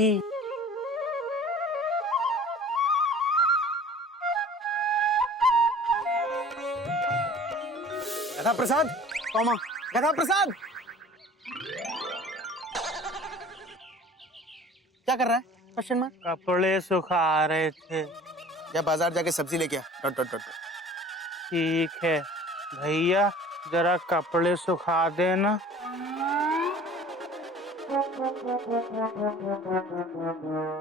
गधा प्रसाद कौमा गधा प्रसाद क्या कर रहा है? Question mark. कपड़े सुखा रहे थे। या बाजार जाके सब्जी लेके आ। Dot dot dot. ठीक है भैया, जरा कपड़े सुखा देना।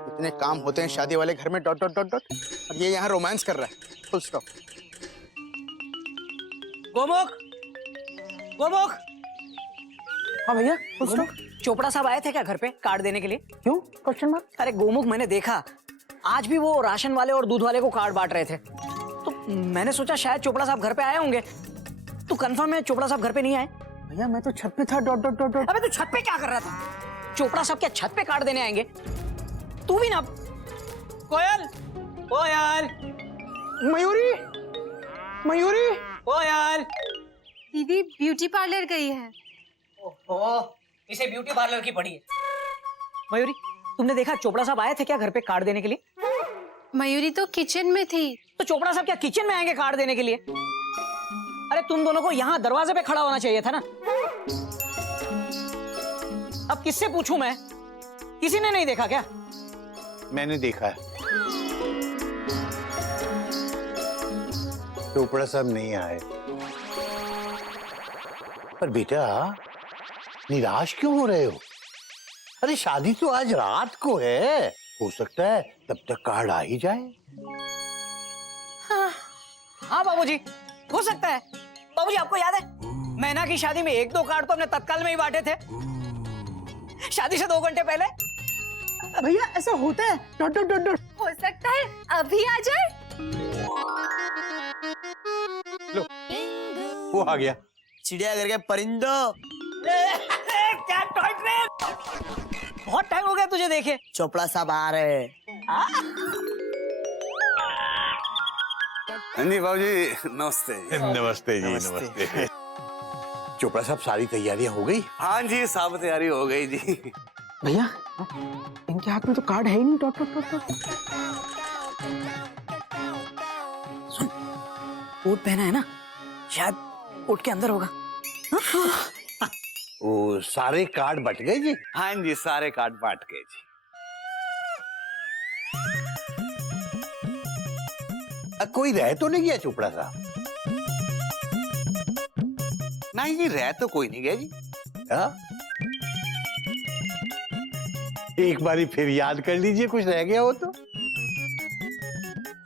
इतने काम होते हैं शादी वाले घर में। Dot dot dot dot. और ये यहाँ रोमांस कर रहा है। Full stop. गोमुख, गोमुख। हाँ भैया फुल स्टॉप। चोपड़ा साहब आए थे क्या घर पे कार्ड देने के लिए? क्यों? Question mark. अरे गोमुख, मैंने देखा आज भी वो राशन वाले और दूध वाले को कार्ड बांट रहे थे, तो मैंने सोचा शायद चोपड़ा साहब घर पे आए होंगे। तू कंफर्म है चोपड़ा साहब घर पे नहीं आए? भैया मैं तो छत पे था। Dot dot dot dot. अबे तू छत पे क्या कर रहा था? चोपड़ा साहब क्या छत पे कार्ड देने आएंगे? तू भी ना। कोयल, कोयल, मयूरी, मयूरी। कोयल। दीदी ब्यूटी पार्लर गई है। ओहो, इसे ब्यूटी पार्लर की पड़ी है। मयूरी, तुमने देखा चोपड़ा साहब आए थे क्या घर पे कार्ड देने के लिए? मयूरी तो किचन में थी। तो चोपड़ा साहब क्या किचन में आएंगे कार्ड देने के लिए? अरे तुम दोनों को यहाँ दरवाजे पे खड़ा होना चाहिए था ना। अब किससे पूछूं मैं? किसी ने नहीं देखा क्या? मैंने देखा है। चोपड़ा साहब नहीं आए। पर बेटा निराश क्यों हो रहे हो? अरे शादी तो आज रात को है, हो सकता है तब तक कार्ड आ ही जाए। हाँ बाबूजी, हो सकता है। बाबूजी आपको याद है मैना की शादी में 1-2 कार्ड तो हमने तत्काल में ही बांटे थे, शादी से 2 घंटे पहले। भैया ऐसा होता है। Dot dot dot dot. हो सकता है अभी आ जाए। लो वो आ गया। चिड़ियाघर के परिंदों। क्या टॉय ट्रेन? बहुत टाइम हो गया तुझे देखे। चोपड़ा साहब आ रहे हैं। जी बाबूजी नमस्ते। नमस्ते जी। नमस्ते। चोपड़ा साहब सारी तैयारियां हो गई? हाँ जी सब तैयारी हो गई जी। भैया इनके हाथ में तो कार्ड है ही नहीं। Dot dot dot dot. सुन, कोट पहना है ना, शायद कोट के अंदर होगा। वो सारे कार्ड बट गए जी? हाँ जी सारे कार्ड बांट गए जी। कोई रह तो नहीं गया चोपड़ा साहब? नहीं जी रह तो कोई नहीं गया जी। हाँ? एक बारी फिर याद कर लीजिए, कुछ रह गया हो तो।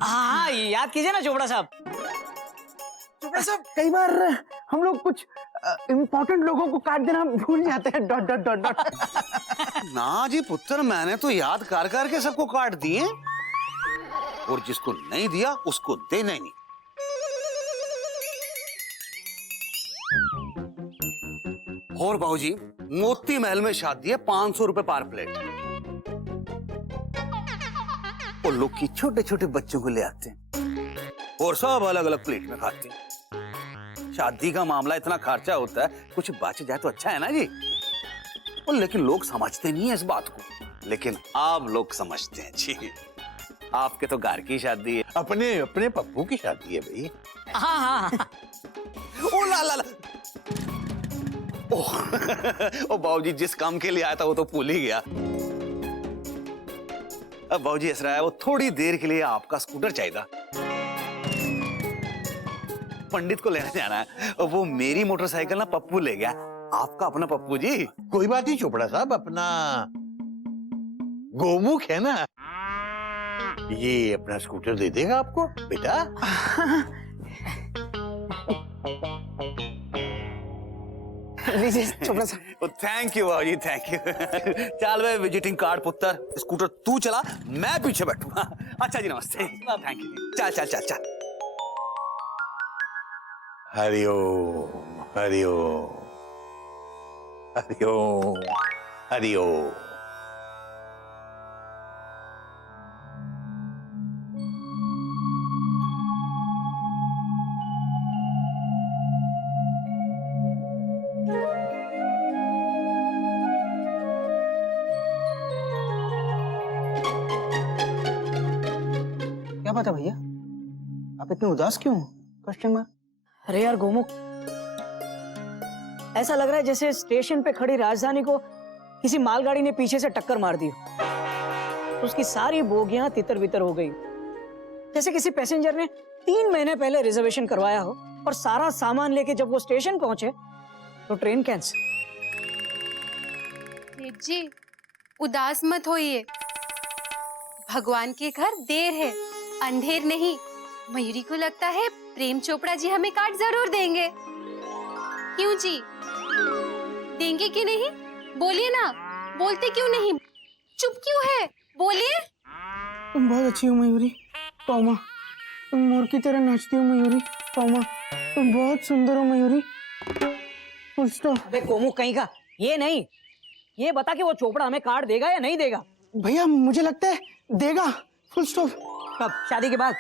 हाँ याद कीजिए ना चोपड़ा साहब। चोपड़ा साहब कई बार हम लोग कुछ इम्पोर्टेंट लोगों को कार्ड देना भूल जाते हैं। Dot dot dot dot. ना जी पुत्र, मैंने तो याद कर करके सबको कार्ड दिए, और जिसको नहीं दिया उसको देना ही नहीं। और बाबूजी मोती महल में शादी है, 500 रुपए पर प्लेट। और लोग की छोटे छोटे बच्चों को ले आते हैं और सब अलग अलग प्लेट में खाते हैं। शादी का मामला इतना खर्चा होता है, कुछ बच जाए तो अच्छा है ना जी। और लेकिन लोग समझते नहीं है इस बात को, लेकिन आप लोग समझते हैं जी। आपके तो घर की शादी है। अपने अपने पप्पू की शादी है भाई। हाँ हाँ। ओ ला ला ला। ओ बाबूजी जिस काम के लिए आया था वो तो भूल ही गया। अब बाबूजी ऐसा है, वो थोड़ी देर के लिए आपका स्कूटर चाहिए। पंडित को लेने जाना है, और वो मेरी मोटरसाइकिल ना पप्पू ले गया। आपका अपना पप्पू जी। कोई बात नहीं चोपड़ा साहब, अपना गोमुख है ना, ये अपना स्कूटर दे देगा आपको बेटा। लीजिए चोपड़ा साहब। थैंक यू बाबूजी थैंक यू। चल भाई विजिटिंग कार्ड पुत्र, स्कूटर तू चला, मैं पीछे बैठूंगा। अच्छा जी नमस्ते। Thank you. चल चल चल चल। हरिओम हरिओम हरिओम हरिओम। क्या बात है भैया, आप इतने उदास क्यों? Question mark. अरे यार गोमुख, ऐसा लग रहा है जैसे स्टेशन पे खड़ी राजधानी को किसी मालगाड़ी ने पीछे से टक्कर मार दी हो। उसकी सारी बोगियां तितर बितर हो गई, जैसे किसी पैसेंजर ने 3 महीने पहले रिजर्वेशन करवाया हो और सारा सामान लेके जब वो स्टेशन पहुंचे तो ट्रेन कैंसिल। सेठ जी, उदास मत होइए। भगवान के घर देर है, अंधेर नहीं। मयूरी को लगता है प्रेम चोपड़ा जी हमें कार्ड जरूर देंगे। क्यों जी, देंगे कि नहीं? बोलिए ना, बोलते क्यों नहीं? चुप क्यों है? बोलिए। तुम बहुत अच्छी हो मयूरी, पौमा। तुम मोर की तरह नाचती हो मयूरी, पौमा। तुम बहुत सुंदर हो मयूरी। Full stop. अबे गोमुख कहीं का, ये नहीं, ये बता कि वो चोपड़ा हमें कार्ड देगा या नहीं देगा? भैया मुझे लगता है देगा। Full stop. कब? शादी के बाद?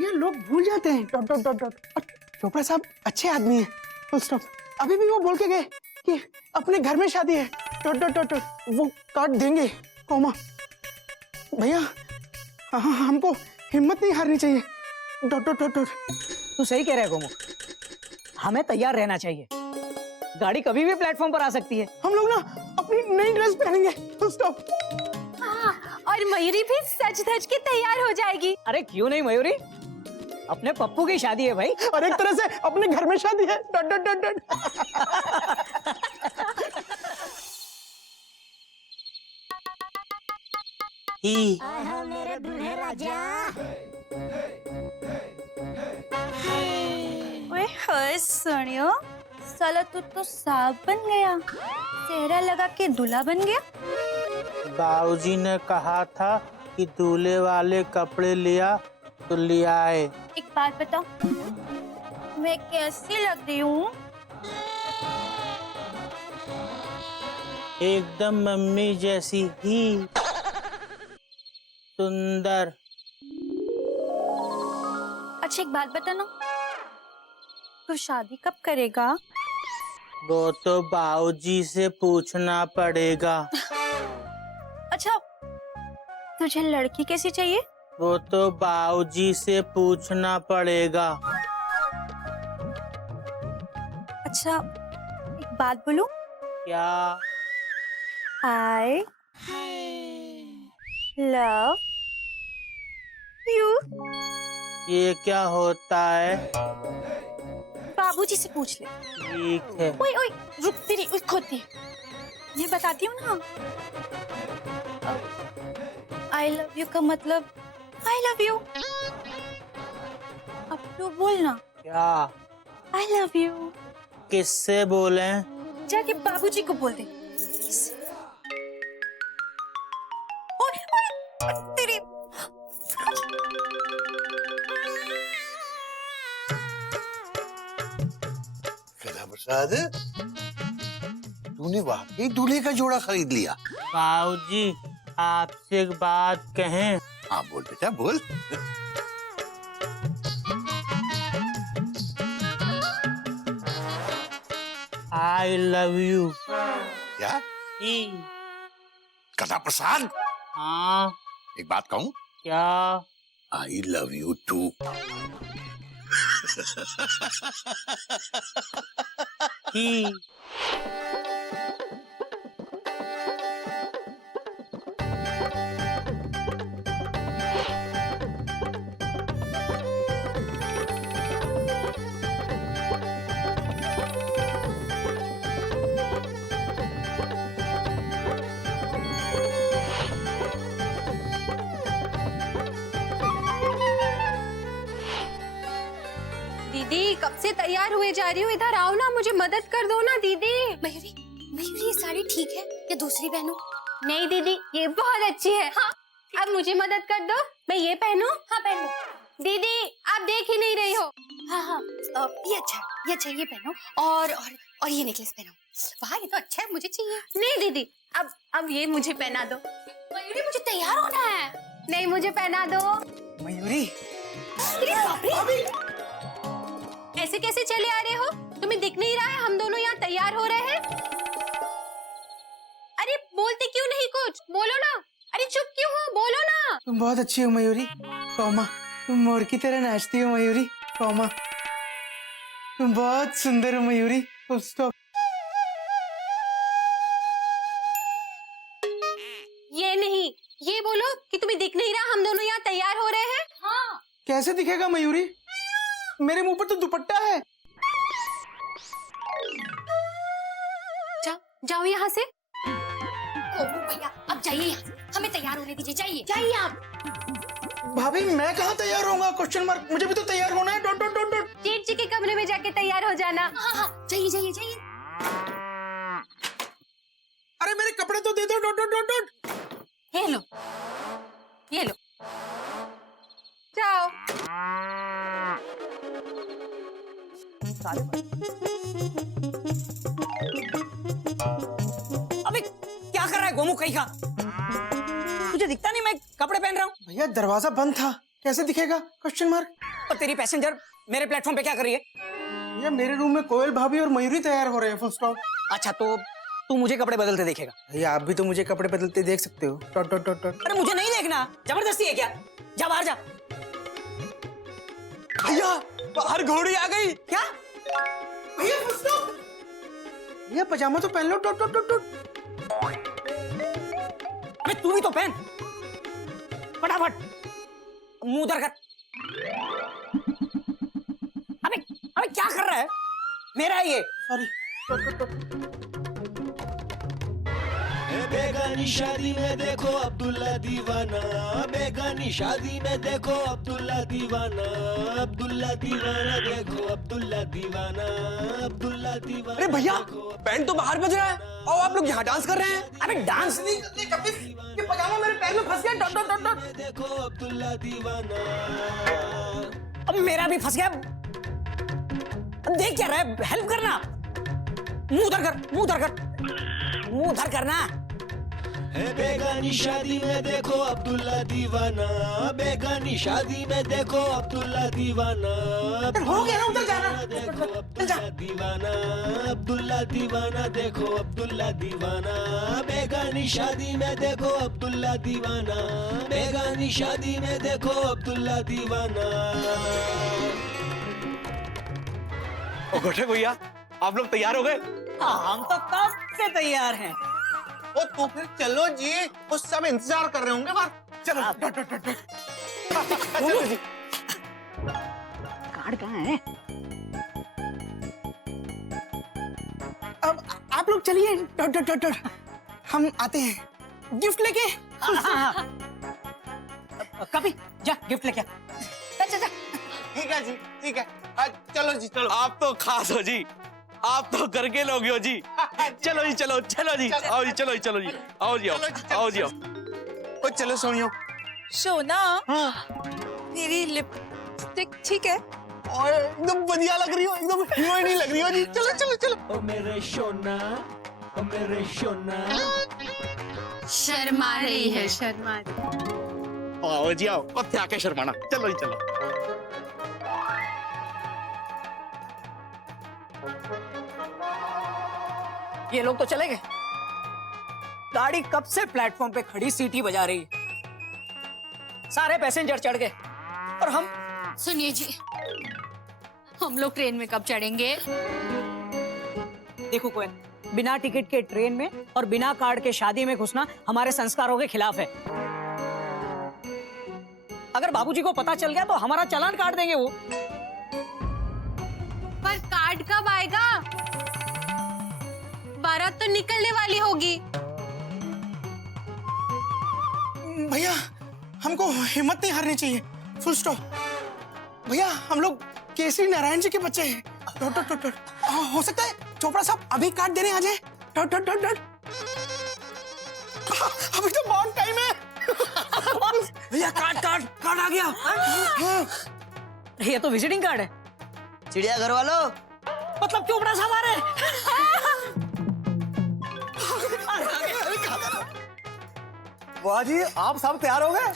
ये लोग भूल जाते हैं डॉट डॉट डॉट डॉट। और चोपड़ा साहब अच्छे आदमी हैं। Full stop. अभी भी वो बोल के गए कि अपने घर में शादी है डॉट डॉट डॉट डॉट। वो कार्ड देंगे, कॉमा। भैया हमको हिम्मत नहीं हारनी चाहिए डॉट डॉट डॉट डॉट। तू सही कह रहा है गोमुख, हमें तैयार रहना चाहिए। गाड़ी कभी भी प्लेटफॉर्म पर आ सकती है। हम लोग ना अपनी नई ड्रेस पहनेंगे। Full stop. हाँ, और मयूरी भी सज धज के तैयार हो जाएगी। अरे क्यों नहीं मयूरी, अपने पप्पू की शादी है भाई। और एक तरह से अपने घर में शादी है डॉट डॉट डॉट डॉट। ही ओए होए सोनियो, साला तू तो सांप बन गया, सेहरा लगा के दूल्हा बन गया। बाबूजी ने कहा था कि दूल्हे वाले कपड़े लिया तो लिया है। एक बात बताओ, मैं कैसी लग रही हूँ? एकदम मम्मी जैसी ही सुंदर। अच्छा एक बात बता ना, तू शादी कब करेगा? वो तो बाबूजी से पूछना पड़ेगा। अच्छा तुझे लड़की कैसी चाहिए? वो तो बाबूजी से पूछना पड़ेगा। अच्छा एक बात बोलूं? क्या? I love you। ये क्या होता है? बाबूजी से पूछ ले। ठीक है। ओए ओए रुक, तेरी उस खोती ये बताती हूँ ना। आई लव यू का मतलब आई लव यू। अब तू बोल ना, क्या? I love you. किससे बोले? जाके बाबूजी को बोल दे। ओए ओए तेरी गधा प्रसाद, तूने वाकई दूल्हे का जोड़ा खरीद लिया? बाबूजी आपसे एक बात कहें? हाँ बोल बेटा बोल। I love you. क्या? गधा प्रसाद, हाँ एक बात कहूँ? क्या? I love you too. ही दीदी कब से तैयार हुए जा रही हो, इधर आओ ना, मुझे मदद कर दो ना दीदी। मयूरी, मयूरी ये साड़ी ठीक है या दूसरी पहनूं? नहीं दीदी, ये बहुत अच्छी है। हाँ, अब मुझे मदद कर दो, मैं ये पहनूं? हाँ पहनो। दीदी आप देख ही नहीं रही हो। हाँ हाँ ये अच्छा ये पहनो। और ये नेकलेस पहनो। वाह ये तो अच्छा है, मुझे चाहिए। नहीं दीदी, अब ये मुझे पहना दो। मयूरी मुझे तैयार होना है। नहीं मुझे पहना दो। मयूरी अरे बाप रे, ऐसे कैसे चले आ रहे हो? तुम्हें दिख नहीं रहा है हम दोनों यहाँ तैयार हो रहे हैं? अरे बोलते क्यों नहीं कुछ? बोलो ना। अरे चुप क्यों हो, बोलो ना। तुम बहुत अच्छी हो मयूरी, कौमा तुम मोर की तरह नाचती हो मयूरी। कौमा तुम बहुत सुंदर हो मयूरी। Full stop. ये नहीं, ये बोलो कि तुम्हें दिख नहीं रहा हम दोनों यहाँ तैयार हो रहे हैं। हाँ। कैसे दिखेगा मयूरी, मेरे मुंह पर तो दुपट्टा है। जाओ जाओ यहाँ से। गोमू भैया अब जाइए यहाँ से, हमें तैयार होने दीजिए, जाइए जाइए आप। भाभी मैं कहाँ तैयार होऊंगा? Question mark. मुझे भी तो तैयार होना है। Dot dot dot dot. जेठ जी के कमरे में जाके तैयार हो जाना। हाँ हाँ जाइए जाइए जाइए। अरे मेरे कपड़े तो दे दो। Dot dot dot dot. ये लो, ये लो, जाओ। अबे क्या कर रहा है गोमू कहीं का? तुझे दिखता नहीं मैं कपड़े पहन रहा हूँ? भैया दरवाजा बंद था, कैसे दिखेगा? Question mark. और तेरी पैसेंजर मेरे प्लेटफॉर्म पे क्या कर रही है? भैया मेरे रूम में कोयल भाभी और मयूरी तैयार हो रहे हैं। Full stop. अच्छा तो तू मुझे कपड़े बदलते देखेगा? भैया आप भी तो मुझे कपड़े बदलते देख सकते हो। Dot dot dot dot. अरे मुझे नहीं देखना, जबरदस्ती है क्या? जा बाहर जा। भैया बाहर घोड़ी आ गई। क्या? भैया फुल स्टॉप। भैया पजामा तो पहन लो। Dot dot dot dot. अबे तू भी तो पहन फटाफट, मुंह उधर कर। अबे अबे क्या कर रहा है? मेरा है ये। सॉरी। बेगानी शादी में देखो अब्दुल्ला दीवाना, बेगानी शादी में देखो अब्दुल्ला दीवाना, अब्दुल्ला दीवाना देखो अब्दुल्ला दीवाना, अब्दुल्ला दीवाना। अरे भैया बैंड तो बाहर बज रहा है और आप लोग यहाँ डांस कर रहे हैं। अबे डांस नहीं करते कभी। ये पजामा मेरे पैर में फंस गया। Dot dot dot dot. देखो अब्दुल्ला दीवाना। अब मेरा भी फंस गया। अब देख क्या रहा है? हेल्प करना। मुंह उधर कर, मुंह उधर कर, मुंह उधर करना। बेगानी शादी में देखो अब्दुल्ला दीवाना, बेगानी शादी में देखो अब्दुल्ला दीवाना, हो गया ना, उधर जाना। देखो अब्दुल्ला दीवाना, अब्दुल्ला दीवाना देखो अब्दुल्ला दीवाना, बेगानी शादी में देखो अब्दुल्ला दीवाना, बेगानी शादी में देखो अब्दुल्ला दीवाना। ओ घोटे भैया आप लोग तैयार हो गए? हम तो कब से तैयार हैं। ओ तो फिर चलो जी, वो सब इंतजार कर रहे होंगे बाहर। चलो। Dot dot dot dot. चलो जी। कार्ड कहाँ है? अब आप लोग चलिए। Dot dot dot dot. हम आते हैं गिफ्ट लेके। कभी जा गिफ्ट लेके आ। ठीक है जी, ठीक है। चलो जी चलो। आप तो खास हो जी, आप तो घर के लोग हो जी। चलो जी चलो, चलो जी, आओ जी, चलो जी, चलो जी, आओ जी, आओ जी, आओ। ओ चलो सोनियो। सोना मेरी लिपस्टिक ठीक है? और एकदम बढ़िया लग रही हो, एकदम हीरोइन ही लग रही हो जी। चलो चलो चलो। ओ मेरे सोना, ओ मेरे सोना। शर्मा रही है, शर्मा रही। आओ जी आओ, कत्थे आके शर्माना। चलो जी चलो। ये लोग तो चले गए। गाड़ी कब से प्लेटफॉर्म पे खड़ी सीटी बजा रही है। सारे पैसेंजर चढ़ गए और हम। सुनिए जी, हम लोग ट्रेन में कब चढ़ेंगे? देखो कोयल, बिना टिकट के ट्रेन में और बिना कार्ड के शादी में घुसना हमारे संस्कारों के खिलाफ है। अगर बाबूजी को पता चल गया तो हमारा चालान काट देंगे वो। पर कार्ड कब आएगा? बारात तो निकलने वाली होगी। भैया हमको हिम्मत नहीं हारनी चाहिए। Full stop. भैया हम लोग केसरी नारायण जी के बच्चे हैं। Dot dot dot dot. हो सकता है चोपड़ा साहब अभी कार्ड देने आ जाए। Dot dot dot dot. अभी तो बहुत टाइम है। भैया कार्ड आ गया। ये तो विजिटिंग कार्ड है। चिड़ियाघर वालों, मतलब चोपड़ा साहब आ रहे हैं। वाह जी, आप सब तैयार हो गए?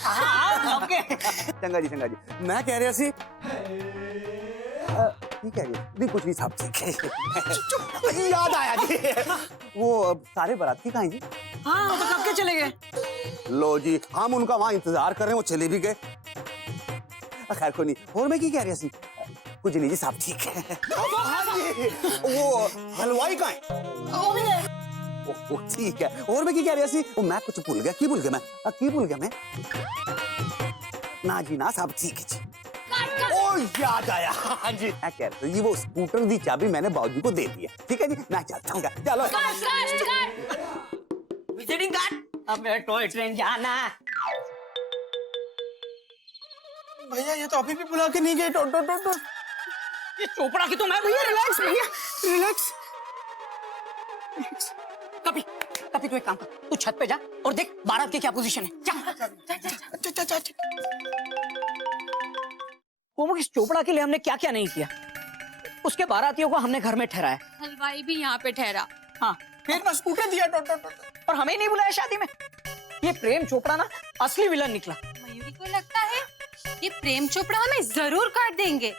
चंगा जी, चंगा जी। मैं कह रहा सी ठीक है जी, नहीं कुछ नहीं साहब, ठीक है। याद आया जी, वो सारे बाराती कहाँ हैं जी? हाँ तो कब के चले गए? लो जी, हम उनका वहाँ इंतजार कर रहे हैं, वो चले भी गए। खैर कोई नहीं। और मैं की कह रही सी कुछ नहीं जी, सब ठीक है। हाँ जी, वो हलवाई का है। ओ ठीक है। और मैं की कह रही सी, वो मैं कुछ भूल गया। की भूल गया मैं? की भूल गया मैं? ना जी ना, सब ठीक है जी। ओ याद आया। हाँ जी, मैं कह रहा जी वो स्कूटर की चाबी मैंने बाबूजी को दे दी है। ठीक है जी, मैं चलता हूँ। चलो विजिटिंग कार्ड, अब टॉय ट्रेन जाना है। भैया ये तो अभी भी बुला के नहीं गए। टो टो टो टो ये चोपड़ा की तो मैं भैया रिलैक्स, भैया रिलैक्स। कभी कभी तू एक काम कर, तू छत पे जा और देख बारात की क्या पोजीशन है। जा। कोमल, इस चोपड़ा के लिए हमने क्या क्या नहीं किया। उसके बारातियों को हमने घर में ठहराया, हलवाई भी यहाँ पे ठहरा। हाँ, फिर मैं स्कूटर दिया। टो टो टो और हमें नहीं बुलाया शादी में। ये प्रेम चोपड़ा ना असली विलन निकला। मयूरी को लगता है ये प्रेम चोपड़ा हमें जरूर काट देंगे।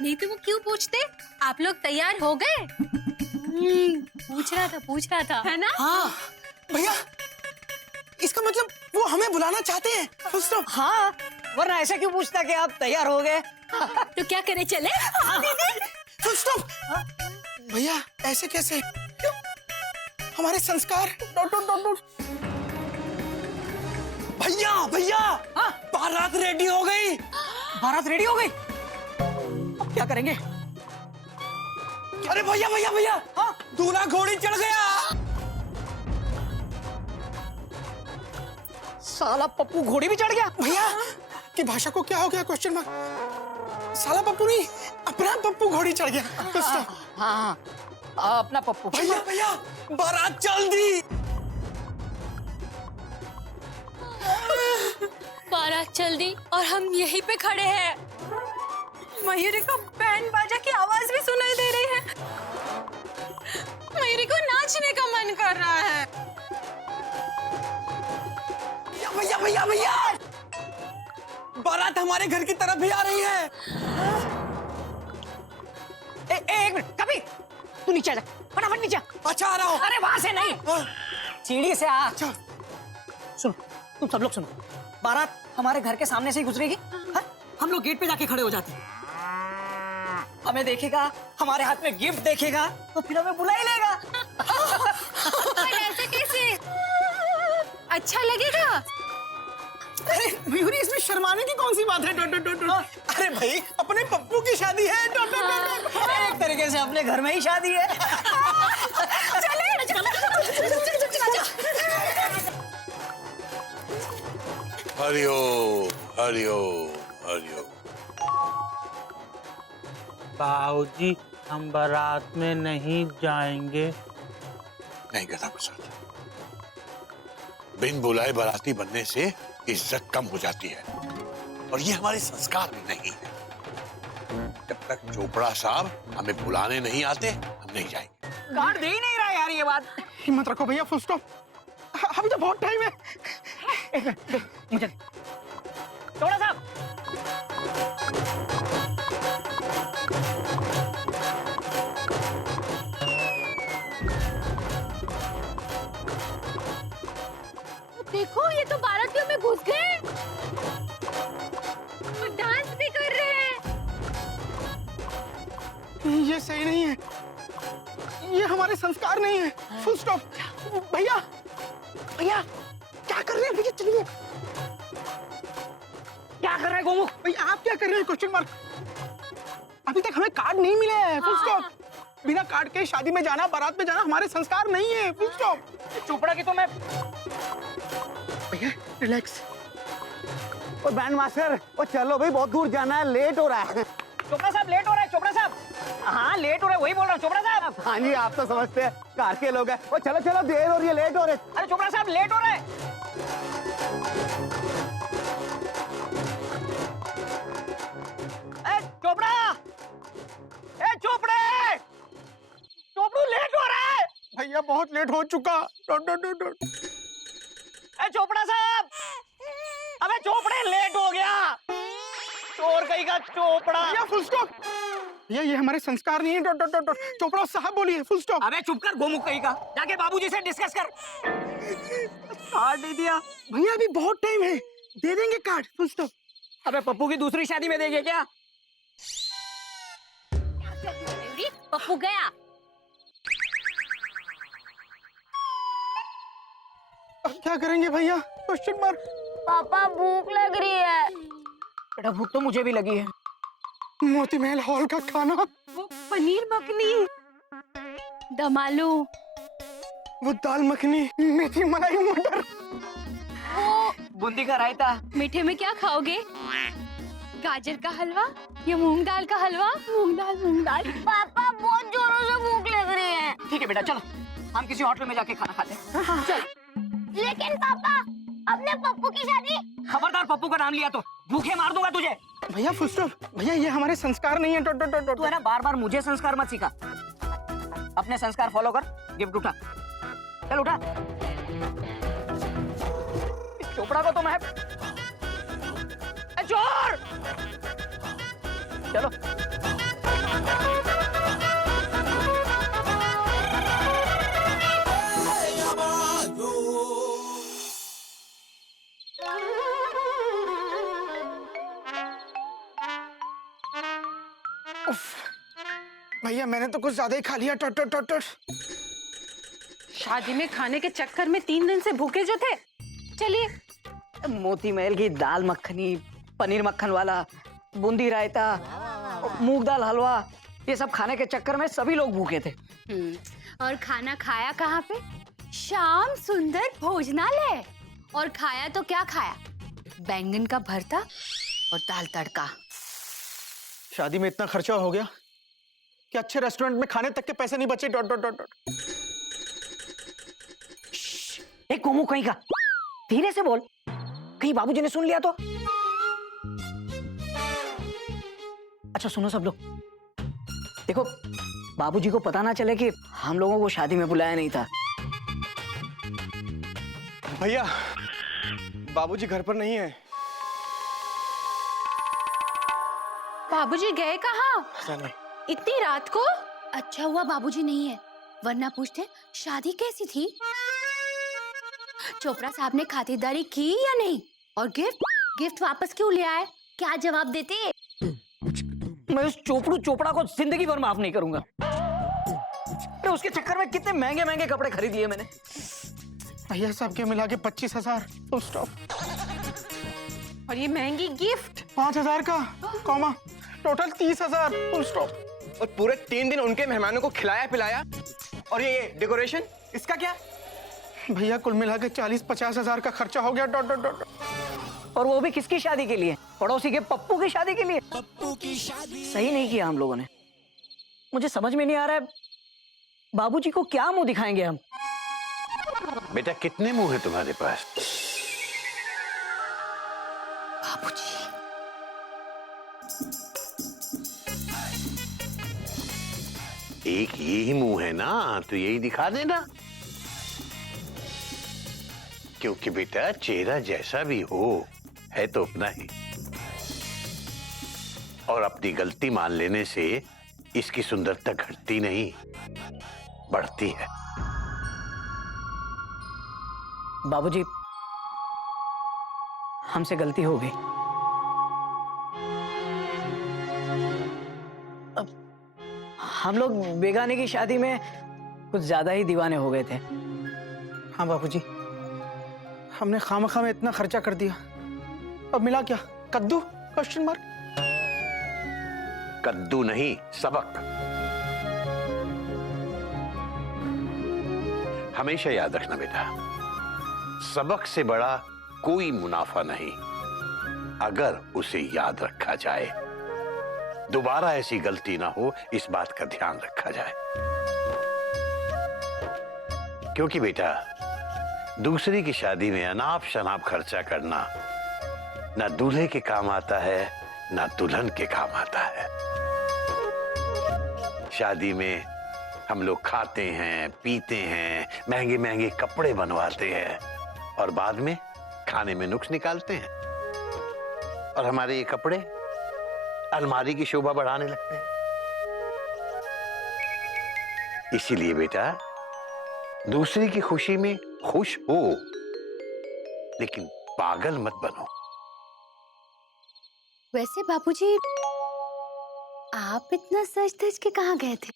नहीं तो वो क्यों पूछते, आप लोग तैयार हो गए? पूछ रहा था है ना? हाँ भैया, इसका मतलब वो हमें बुलाना चाहते हैं। Full stop. हाँ, वरना ऐसा क्यों पूछता कि आप तैयार हो गए? तो क्या करे, चले? Full stop. भैया ऐसे कैसे? क्यों? हमारे संस्कार। Dot dot dot dot. भैया भैया, बारात रेडी हो गई। बारात रेडी हो गई? अब क्या करेंगे? अरे भैया भैया भैया, दूल्हा घोड़ी चढ़ गया। साला पप्पू घोड़ी भी चढ़ गया। भैया की भाषा को क्या हो गया? Question mark. साला पप्पू नहीं, अपना पप्पू घोड़ी चढ़ गया। हाँ, अपना पप्पू। भैया भैया, बारात चल दी। बारात चल दी और हम यहीं पे खड़े हैं। मयूरी को बैंड बाजा की आवाज भी सुनाई दे रही है। मयूरी को नाचने का मन कर रहा है। भैया भैया भैया, बारात हमारे घर की तरफ भी आ रही है। एक मिनट, कभी तू नीचे जा, फटाफट नीचे। अच्छा आ रहा हूँ। अरे वहां से नहीं, सीढ़ी से आ। सुनो, तुम सब लोग सुनो। बारात हमारे घर के सामने से ही गुजरेगी। हम लोग गेट पे जाके खड़े हो जाते हैं। हमें देखेगा, हमारे हाथ में गिफ्ट देखेगा, तो फिर हमें बुला ही लेगा। पर ऐसे कैसे? अच्छा लगेगा? अरे मयूरी, इसमें शर्माने की कौन सी बात है? Dot dot dot. अरे भाई, अपने पप्पू की शादी है। Dot dot dot. एक तरीके से अपने घर में ही शादी है। हरिओम हरिओम हरिओम। बाबूजी, हम बारात में नहीं जाएंगे। नहीं गधा प्रसाद, बिन बुलाए बाराती बनने से इज्जत कम हो जाती है और ये हमारे संस्कार भी नहीं है। जब तक चोपड़ा साहब हमें बुलाने नहीं आते, हम नहीं जाएंगे। कार्ड दे ही नहीं रहा यार ये बात। हिम्मत रखो भैया, फुल स्टॉप। अभी तो बहुत टाइम है। मुझे चोपड़ा साहब, देखो, ये तो बारातियों में घुस गए और डांस भी कर रहे हैं। ये सही नहीं है, ये हमारे संस्कार नहीं है। Full stop. भैया भैया, क्या कर रहे हैं? भैया चलिए। क्या कर रहे हैं गोमुख? भैया आप क्या कर रहे हैं? Question mark. अभी तक हमें कार्ड नहीं मिले हैं। Full stop. बिना कार्ड के शादी में जाना, बारात में जाना हमारे संस्कार नहीं है। Full stop. चोपड़ा की तो मैं। भैया रिलैक्स। और बैंड मास्टर, और चलो भाई, बहुत दूर जाना है, लेट हो रहा है। चोपड़ा साहब लेट हो रहा है। चोपड़ा साहब, हाँ लेट हो रहा है, वही बोल रहा हूँ। चोपड़ा साहब। हाँ जी, आप तो समझते हैं, कार के लोग हैं। और चलो चलो, देर हो रही है, लेट हो रहे। अरे चोपड़ा साहब लेट हो रहा है। चोपड़ा, चोपड़े, चोपड़ू लेट हो रहा है। भैया बहुत लेट हो चुका। Dot dot dot dot. Chopra साहब, अबे चोपड़े लेट हो गया। चोर कहीं का चोपड़ा। भैया फुल स्टॉप। भैया ये हमारे संस्कार नहीं है। Dot dot dot dot. Chopra साहब बोलिए। Full stop. अबे चुप कर गोमुख कहीं का, जाके बाबूजी से डिस्कस कर। कार्ड नहीं दिया। भैया अभी बहुत टाइम है, दे देंगे कार्ड, फुल स्टॉप। अबे पप्पू की दूसरी शादी में देंगे क्या? मयूरी, पप्पू गया। अब क्या करेंगे भैया? Question mark. पापा भूख लग रही है। बेटा भूख तो मुझे भी लगी है। मोती महल हॉल का खाना, वो पनीर मखनी, दम आलू, वो दाल मखनी, मेथी मलाई मटर, बूंदी का रायता। मीठे में क्या खाओगे? गाजर का हलवा या मूंग दाल का हलवा? मूंग दाल। पापा बहुत जोरों से भूख लग रही है। ठीक है बेटा चलो, हम किसी होटल में जाके खाना खाते हैं। चल। लेकिन पापा, अपने पप्पू की शादी। खबरदार पप्पू का नाम लिया तो भूखे मार दूंगा तुझे। भैया फुल स्टॉप। भैया ये हमारे संस्कार नहीं है। तू है ना बार बार मुझे संस्कार मत सिखा। अपने संस्कार फॉलो कर। गिफ्ट उठा, चल उठा। इस चोपड़ा को तो मैं चोर। चलो भैया मैंने तो कुछ ज्यादा ही खा लिया। शादी में खाने के चक्कर में 3 दिन से भूखे जो थे। चलिए। मोती महल की दाल मखनी, पनीर मक्खन वाला, बूंदी रायता, मूंग दाल हलवा, ये सब खाने के चक्कर में सभी लोग भूखे थे। और खाना खाया कहाँ पे? श्याम सुंदर भोजनालय। और खाया तो क्या खाया? बैंगन का भरता और दाल तड़का। शादी में इतना खर्चा हो गया कि अच्छे रेस्टोरेंट में खाने तक के पैसे नहीं बचे। एक कोमू कहीं का, धीरे से बोल, कहीं बाबूजी ने सुन लिया तो। अच्छा सुनो सब लोग, देखो बाबूजी को पता ना चले कि हम लोगों को शादी में बुलाया नहीं था। भैया बाबूजी घर पर नहीं है। बाबूजी गए कहाँ? इतनी रात को? अच्छा हुआ बाबूजी नहीं है, वरना पूछते शादी कैसी थी। चोपड़ा साहब ने खातिरदारी की या नहीं? और गिफ्ट वापस क्यों ले आए? क्या जवाब देते? मैं उस चोपड़ा को जिंदगी भर माफ नहीं करूंगा। तो उसके चक्कर में कितने महंगे महंगे कपड़े खरीद लिए मैंने। भैया सब के मिला के 25,000 फुल स्टॉप। और ये महंगी गिफ्ट 5,000 का कॉमा, टोटल 30,000 फुल स्टॉप। और पूरे 3 दिन उनके मेहमानों को खिलाया पिलाया। और ये डेकोरेशन, इसका क्या? भैया कुल मिला के 40-50,000 का खर्चा हो गया। और वो भी किसकी शादी के लिए? पड़ोसी के पप्पू की शादी के लिए। पप्पू की शादी। सही नहीं किया हम लोगों ने। मुझे समझ में नहीं आ रहा है बाबूजी को क्या मुंह दिखाएंगे हम। बेटा कितने मुंह है तुम्हारे पास? बाबूजी एक ये ही मुंह है ना, तो यही दिखा देना। क्योंकि बेटा चेहरा जैसा भी हो है तो अपना ही, और अपनी गलती मान लेने से इसकी सुंदरता घटती नहीं, बढ़ती है। बाबूजी हमसे गलती हो गई। अब हम लोग बेगाने की शादी में कुछ ज्यादा ही दीवाने हो गए थे। हाँ बाबूजी, हमने खामखा में इतना खर्चा कर दिया, अब मिला क्या? कद्दू? Question mark. कद्दू नहीं, सबक। हमेशा याद रखना बेटा, सबक से बड़ा कोई मुनाफा नहीं अगर उसे याद रखा जाए। दोबारा ऐसी गलती ना हो, इस बात का ध्यान रखा जाए। क्योंकि बेटा दूसरी की शादी में अनाप शनाप खर्चा करना ना दूल्हे के काम आता है ना दुल्हन के काम आता है। शादी में हम लोग खाते हैं, पीते हैं, महंगे महंगे कपड़े बनवाते हैं और बाद में खाने में नुक्स निकालते हैं, और हमारे ये कपड़े अलमारी की शोभा बढ़ाने लगते हैं। इसीलिए बेटा दूसरी की खुशी में खुश हो, लेकिन पागल मत बनो। वैसे बाबूजी, आप इतना सज धज के कहाँ गए थे?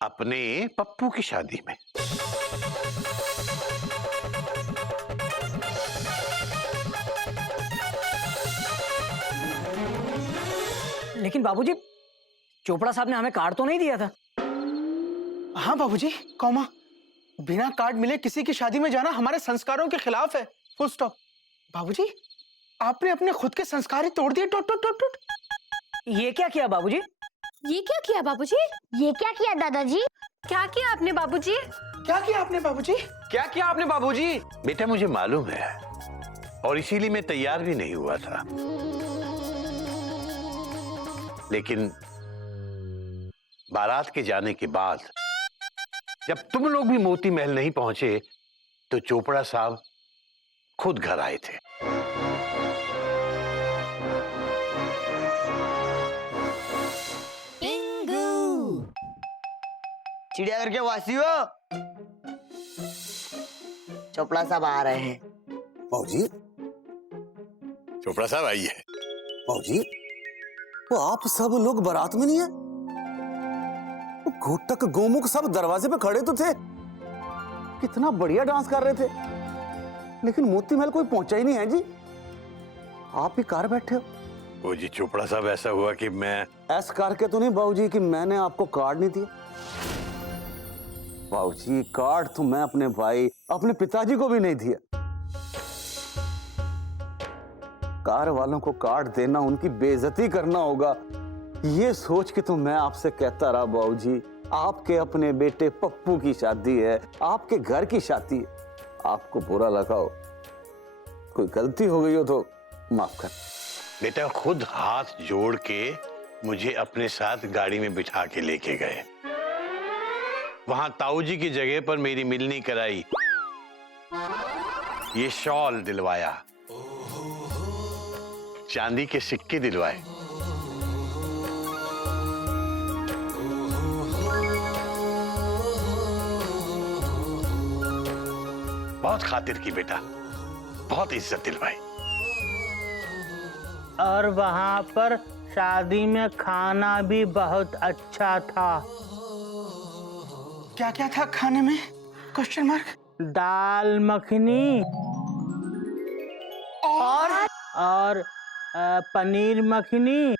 अपने पप्पू की शादी में। लेकिन बाबूजी, चोपड़ा साहब ने हमें कार्ड तो नहीं दिया था। हाँ बाबूजी, कौमा, बिना कार्ड मिले किसी की शादी में जाना हमारे संस्कारों के खिलाफ है। Full stop. बाबूजी, आपने अपने खुद के संस्कार ही तोड़ दिए। टोट टोट टोट टोट। ये क्या किया बाबूजी? ये क्या किया बाबूजी? ये क्या किया दादाजी? क्या किया आपने बाबूजी? क्या किया आपने बाबूजी? क्या किया आपने बाबूजी? बेटा मुझे मालूम है, और इसीलिए मैं तैयार भी नहीं हुआ था। लेकिन बारात के जाने के बाद जब तुम लोग भी मोती महल नहीं पहुंचे तो चोपड़ा साहब खुद घर आए थे। चिड़ियाघर के वासियों, चोपड़ा साहब आ रहे हैं। बाबूजी, चोपड़ा साहब आइए। बाबूजी, वो आप सब लोग बारात में नहीं है? वो घोटक गोमुख सब दरवाजे पे खड़े तो थे, कितना बढ़िया डांस कर रहे थे, लेकिन मोती महल कोई पहुंचा ही नहीं है जी। आप ही कार बैठे हो। वो जी चोपड़ा साहब, ऐसा हुआ कि मैं ऐस करके तो नहीं बाबूजी कि मैंने आपको कार्ड नहीं दिया। बाबूजी, कार्ड तो मैं अपने भाई, अपने पिताजी को भी नहीं दिया। कार वालों को कार्ड देना उनकी बेइज्जती करना होगा, ये सोच के तो मैं आपसे कहता रहा बाबूजी, आपके अपने बेटे पप्पू की शादी है, आपके घर की शादी है। आपको बुरा लगा हो, कोई गलती हो गई हो तो माफ कर। बेटा खुद हाथ जोड़ के मुझे अपने साथ गाड़ी में बिठा के लेके गए। वहां ताऊ जी की जगह पर मेरी मिलनी कराई, ये शॉल दिलवाया, चांदी के सिक्के दिलवाए। बहुत खातिर की बेटा, बहुत इज्जत दिलवाई। और वहां पर शादी में खाना भी बहुत अच्छा था। क्या क्या था खाने में? Question mark. दाल मखनी और पनीर मखनी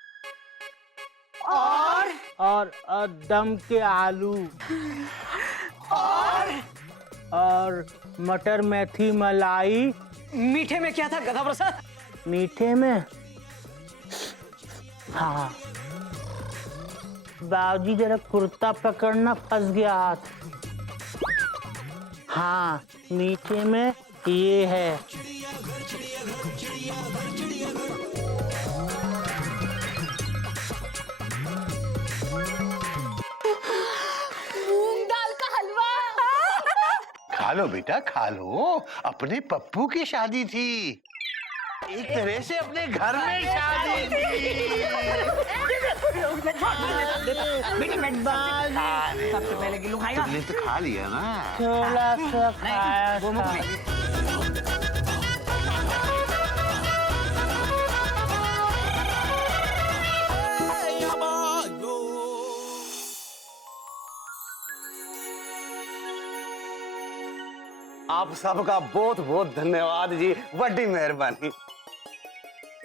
और दम के आलू और मटर मेथी मलाई। मीठे में क्या था गधा प्रसाद? मीठे में हाँ बाबूजी, जरा कुर्ता पकड़ना, फंस गया हाथ। हाँ, मीठे में ये है। मूंग दाल का हलवा। खा लो बेटा, खा लो। अपने पप्पू की शादी थी, एक तरह से अपने घर में शादी थी। सबसे पहले गिल्लू खाएगा। तुमने तो खा लिया ना। थोड़ा सा खाया था। आप सबका बहुत बहुत धन्यवाद जी, बड़ी मेहरबानी।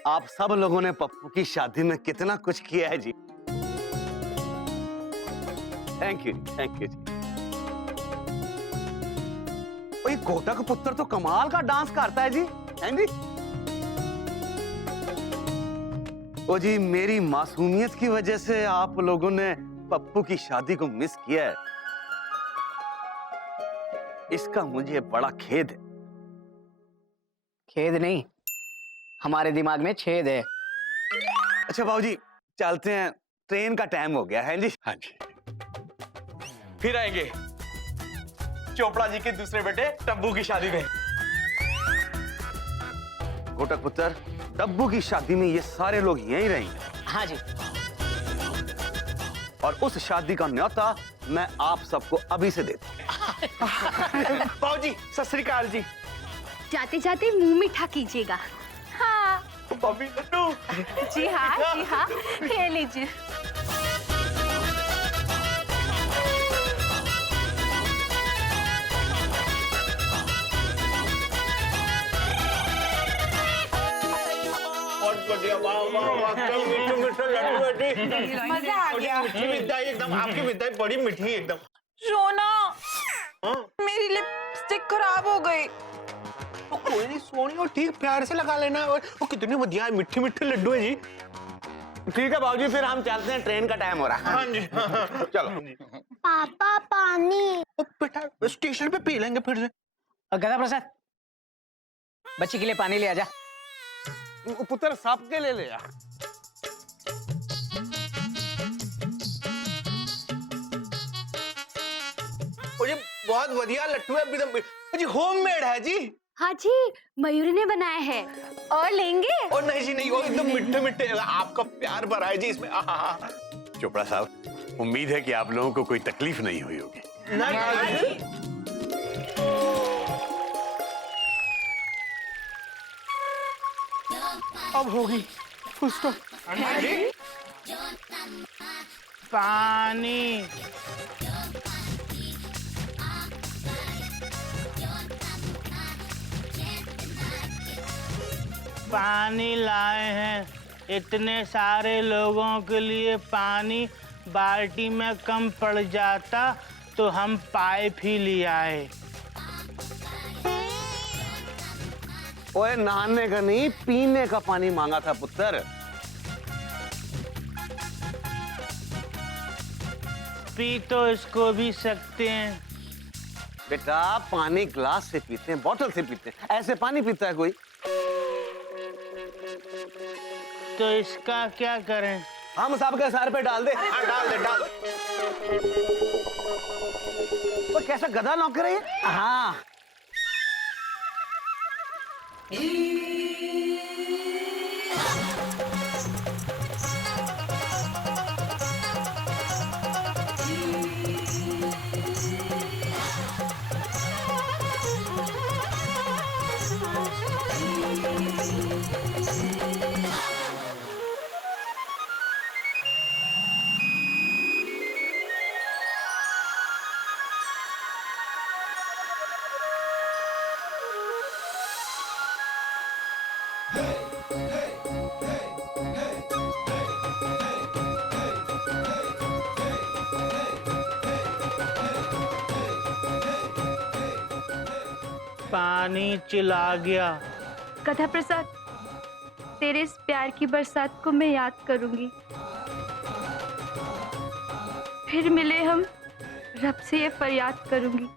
आप सब लोगों ने पप्पू की शादी में कितना कुछ किया है जी। थैंक यू जी। ये घोटक पुत्र तो कमाल का डांस करता है जी, हैं जी? ओ जी, मेरी मासूमियत की वजह से आप लोगों ने पप्पू की शादी को मिस किया है, इसका मुझे बड़ा खेद है। खेद नहीं, हमारे दिमाग में छेद है। अच्छा बाबूजी, चलते हैं, ट्रेन का टाइम हो गया है जी। हाँ जी। फिर आएंगे चोपड़ा जी के दूसरे बेटे टब्बू की शादी में। घोटक पुत्र, टब्बू की शादी में ये सारे लोग यहीं रहेंगे। हाँ जी। और उस शादी का न्योता मैं आप सबको अभी से देता हूं। बाबूजी, सत श्री अकाल जी। जाते जाते मुंह मीठा कीजिएगा। हाँ भाभी लड्डू। जी हाँ, ये लीजिए। बहुत बढ़िया, वाह वाह वाह, क्या मीठे मीठे लड्डू बेटी। मजा आ गया। मीठी मिठाई एकदम, आपकी मिठाई बड़ी मीठी एकदम। सोना, हाँ? मेरी लिपस्टिक खराब हो गई। तो कोई नहीं सोनी, और ठीक प्यार से लगा लेना। और वो कितने बढ़िया मीठे मीठे लड्डू है जी। ठीक है बाबूजी, फिर हम चलते हैं, ट्रेन का टाइम हो रहा है। हाँ जी, हाँ। चलो। पापा पानी। ओ बेटा, स्टेशन पे पी लेंगे फिर से। गधा प्रसाद, बच्ची के लिए पानी ले आजा। पुत्र साहब के ले लिया। और ये बहुत बढ़िया लड्डू है एकदम जी, होममेड है जी। हाँ जी, मयूरी ने बनाया है। और लेंगे? और नहीं जी नहीं, वो एकदम मीठे मीठे, आपका प्यार भरा है जी इसमें। आहा। चोपड़ा साहब, उम्मीद है कि आप लोगों को कोई तकलीफ नहीं हुई होगी। नहीं। अब होगी फुल स्टॉप। पानी। पानी लाए हैं, इतने सारे लोगों के लिए पानी बाल्टी में कम पड़ जाता तो हम पाइप ही ले आए। ओए, नहाने का नहीं, पीने का पानी मांगा था पुत्र। पी तो इसको भी सकते हैं। बेटा, पानी ग्लास से पीते हैं, बोतल से पीते हैं, ऐसे पानी पीता है कोई? तो इसका क्या करें? हम सबके सर पे डाल दे। हाँ, डाल दे डाल। वो कैसा गधा नौकर है ये? हाँ, पानी चिल्ला गया। कथा प्रसाद, तेरे इस प्यार की बरसात को मैं याद करूंगी। फिर मिले हम, रब से ये फरियाद करूंगी,